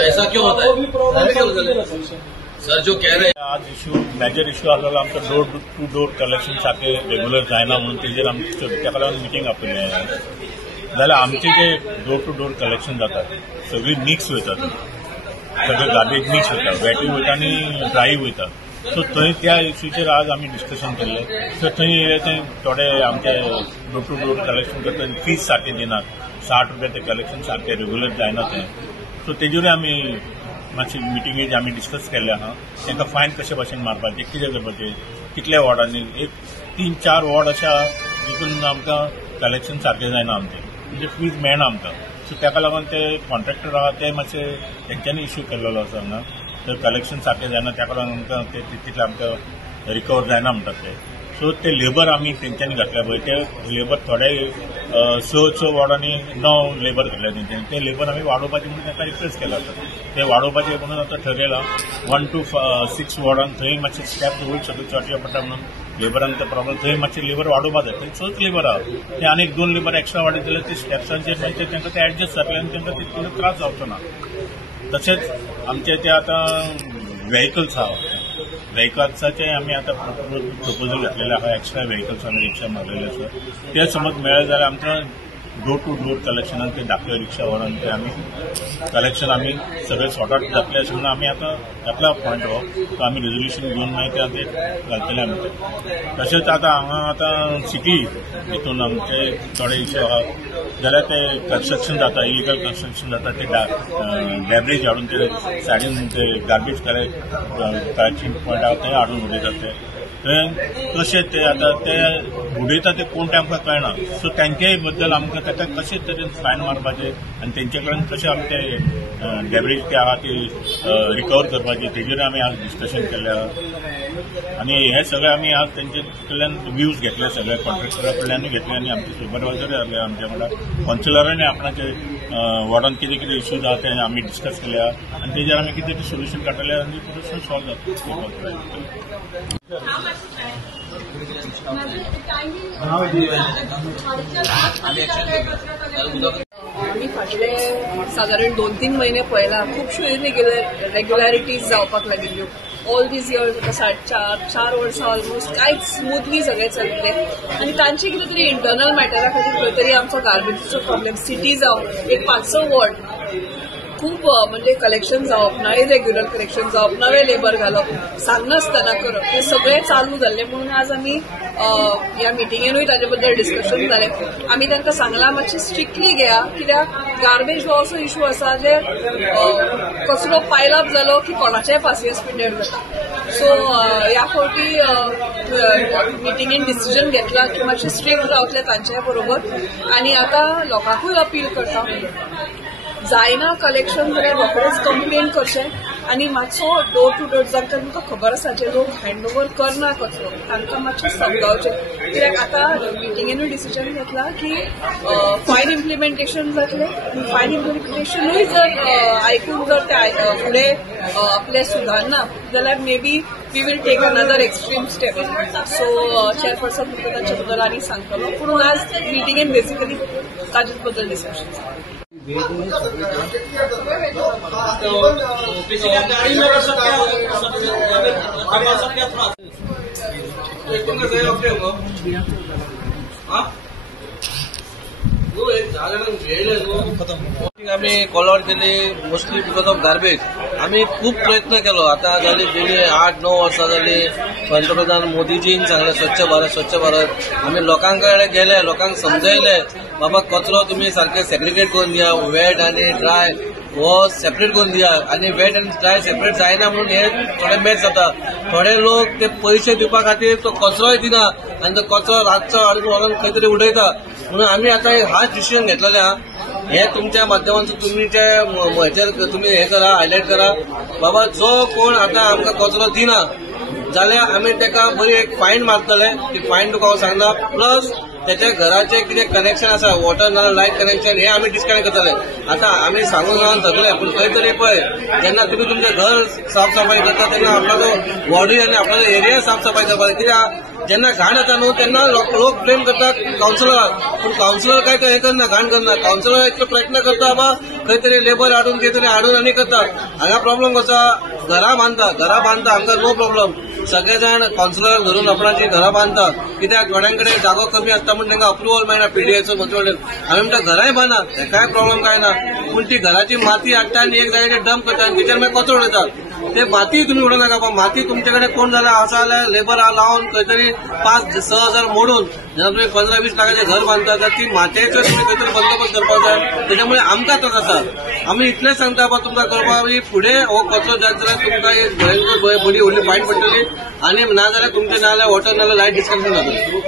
ऐसा क्यों होता है सर? जो कह रहे हैं आज मेजर इश्यू आसलो आमचो डोर टू डोर कलेक्शन सारखे रेग्युलर जायना म्हणून तेजेर आमची मिटींग आपयली जाल्यार आमचे जे डोर टू डोर कलेक्शन जाता सगळी मिक्स वयतात, सगळे गार्बेज मिक्स वयता, वेटूय वयता आनी ड्राय वयता. सो थंय त्या इश्यूचेर आज आमी डिस्कशन केल्लें. सो थंय थोडे आमचे डोर टू डोर कलेक्शन करता फीज सारखे दिनात, 60 रुपया ते कलेक्शन सारखे रेग्युलर जायना तें. सो तेजेरूय आमी मातशी मिटींगेज आमी डिस्कस केल्ले आहा. तांकां फायन कशे भाशेन मारपाचें, कितें करपाचें, कितल्या वॉर्डांनी, एक 3-4 वॉर्ड अशे आहा जितून आमकां कलेक्शन सारकें जायना आमचें, म्हणजे फीज मेळना आमकां. सो ताका लागून ते कॉन्ट्रॅक्टर आहा ते मातशे तेंच्यांनी इश्यू केल्लो आसा हांगा. तर कलेक्शन सारकें जायना ताका लागून आमकां ते तितलें आमकां रिकवर जायना म्हणटात ते. सो ते लेबर आमी तेंच्यांनी घातल्या पळय ते लेबर थोडे 6 वॉर्डांनी 9 लेबर घातल्या तेंच्यांनी. ते लेबर आमी वाडोवपाचे म्हणून ताका रिक्वेस्ट केला आसा. ते वाडोवपाचे म्हणून आतां ठरयलां 1 to 6 वॉर्डान थंय मातशे स्टॅप वयर सकयल चडचे पडटा म्हणून लेबरांक ते प्रॉब्लम. थंय मातशे लेबर वाडोवपा जाय. थंय 6 लेबर आहा ते आनीक 2 लेबर एक्स्ट्रा वाडयत जाल्यार ते स्टॅप्सांचेर मागीर तांकां ते एडजस्ट जातले आनी तांकां तितलो त्रास जावचो ना. तशेंच आमचे ते आतां व्हेकल्स आहा, व्हेकल्साचे आमी आतां प्रपोजल घातलेले आहा. एक्स्ट्रा व्हेकल्स आमी रिक्षा मारलेले आसा. ते समज मेळ्ळे जाल्यार आमकां डोर टू डोर कलेक्शनान ते धाकट्या रिक्षा व्हरून ते आमी कलेक्शन आमी सगळे सॉर्ट आउट जातले अशें म्हणून आमी आतां घातला पॉयंट हो. सो आमी रेजोल्युशन घेवन मागीर ते घालतले आमी ते. तशेंच आतां हांगा आतां सिटी हितून आमचे थोडे इश्यू आहा जाल्यार ते कन्स्ट्रक्शन जाता, इलिगल कन्स्ट्रक्शन जाता, ते डॅब्रेज हाडून ते सायडीन ते गार्बेज कलेक्शन पॉयंट आहा थंय हाडून उडयतात ते. तशें ते आतां ते उडयता ते कोण ते आमकां कळना. सो तांच्याय बद्दल आमकां ताका कशे तरेन फायन मारपाचे आनी तेंचे कडेन कशें आमी ते डॅब्रेज ते आहा ती रिकवर करपाची तेजेर आमी आज डिस्कशन केल्लें आहा. आनी हे सगळे आमी आज तेंचे कडल्यान व्यूज घेतले, सगळे कॉन्ट्रॅक्टरा कडल्यान घेतले आनी आमचे सुपरवायझर आसले आमच्या वांगडा, कॉन्सिलरांनी आपणाचे वॉर्डान कितें कितें इश्यूज आहा ते आमी डिस्कस केले आहा आनी तेजेर आमी कितें कितें सोल्युशन काडटले आनी तें सॉल्व जातलें. आम्ही फाटले साधारण 2-3 महिने पयला खुबश्यो इरेग्युलॅरिटीज जावपाक लागिल्ल्यो. ऑल दीज इयर्स 4 वर्सां ऑलमोस्ट कांयच स्मूथली सगळें चलतलें आनी तांचे कितें तरी इंटरनल मॅटरा खातीर खंय तरी आमचो गार्बेजीचो प्रॉब्लेम सिटी जावं एक 5-6 वॉर्ड खूप म्हणजे कलेक्शन जावप ना, इरेग्युलर कलेक्शन जावप, नवे लेबर घालप, सांगनासतना करप, हे सगळें चालू जाल्लें. म्हणून आज आमी ह्या मिटिंगेनूय ताजे बद्दल डिस्कशन जालें. आमी तांकां सांगलां मातशें स्ट्रिक्टली घेया, कित्याक गार्बेज हो असो इश्यू आसा जे कचरो पायल अप जालो की कोणाचेय पासयेस पिड्ड्यार जाता. सो ह्या फावटी मिटिंगेन डिसिजन घेतला की मातशें स्ट्रिक्ट जावतलें तांच्या बरोबर. आनी आतां लोकांकूय अपील करता, जायना कलेक्शन जाल्यार रोखडेच कंप्लेन करचें आनी मातसो डोर टू डोर जांकां तुमकां खबर आसा जे लोक हँडओवर करना कचरो तांकां मातशें समजावचें. कित्याक आतां मिटिंगेनूय डिसिजन घेतला की फायन इम्प्लिमेंटेशन जातलें. फायन इम्प्लिमेंटेशनूय जर आयकून जर ते फुडें आपले सुदारना जाल्यार maybe we will take another extreme step. So chairperson तुमकां ताचे बद्दल आनी सांगतलो. पूण आज मिटिंगेन बेसिकली ताजे बद्दल डिस्कशन जालें. आम्ही कॉलआउट केली मोस्टली बिकॉज ऑफ गार्बेज. आम्ही खूप प्रयत्न केलो. आता झाली गेली 8-9 वर्सां जाली. पंतप्रधान मोदीजीन सांगले स्वच्छ भारत स्वच्छ भारत. आम्ही लोकांकडे गेले, लोकांक समजयले बाबा कचरो तुम्ही सारखे सेग्रिगेट करून दिया, वेट आणि ड्राय हो सेपरेट करून दिया. आणि वेट आणि ड्राय सेपरेट जायना म्हणून हे थोडे मॅच जाता. थोडे लोक ते पैसे दिवपा खातीर तो कचरोय दिना आणि तो कचरो रातचो हाडून व्हरून खंय तरी उडयता. म्हणून आम्ही आता हाच डिसिजन घेतलेले आहा. हे तुमच्या माध्यमांतून तुम्ही हे करा, हायलाइट करा बाबा जो कोण आता आमकां कचरो दिना जाल्यार आमी ताका बरी एक फायन मारतले. ती फायन तुका हांव सांगना. प्लस त्याच्या घराचे कितें कनेक्शन आसा, वॉटर नाल्यार लायट कनेक्शन, हे आमी डिस्कनेक्ट करतले. आता आमी सांगून रावन सगळे पूण खंय तरी पळय जेन्ना तुमी तुमचें घर साफ सफाई करता तेन्ना आपलो वॉर्डूय आनी आपलो एरिया साफ सफाई करपाक. कित्याक जेन्ना घाण येता न्हू तेन्ना लोक ब्लेम करतात कावन्सिलर, पूण कावन्सिलर काय हे करना, घाण करना. कावन्सिलर इतलो प्रयत्न करता बाबा खंय तरी लेबर हाडून कितें तरी हाडून आनी करता. हांगा प्रॉब्लेम कसो, घरां बांदता आमकां नो प्रॉब्लेम. सगळे जाण कावन्सिलर धरून आपणाची घरां बांदता. कित्याक थोड्यांकडे जागो कमी आसता म्हण तांकां अप्रुवल मेळना पीडीएचो मुन्सिपालिटीन. आमी म्हणटा घरांय बांदा, काय प्रॉब्लेम काय ना. पूण ती घराची माती हाडटा आनी एक जाग्याचेर डंप करता आनी तिचेर मागीर कचरो उडयतात. ते माती तुम्ही उडोवं नाका. माती तुमचे कडेन कोण जाल्यार आसा जाल्यार लेबर लावन खंय तरी 5-6 हजार मोडून जेन्ना तुम्ही 15-20 लाखाचें घर बांदता तर ती मातयेचो तुम्ही खंय तरी बंदोबस्त करपाक जाय. त्याच्यामुळे आमकां त्रास जाता. आमी इतलेंच सांगता बाबा तुमकां करपाक फुडें हो कचरो जात जाल्यार तुमकां एक भयंकर बडी व्हडली फायन पडटली आनी ना जाल्यार तुमचे ना जाल्यार वॉटर ना जाल्यार लायट डिस्कनेक्शन जातली.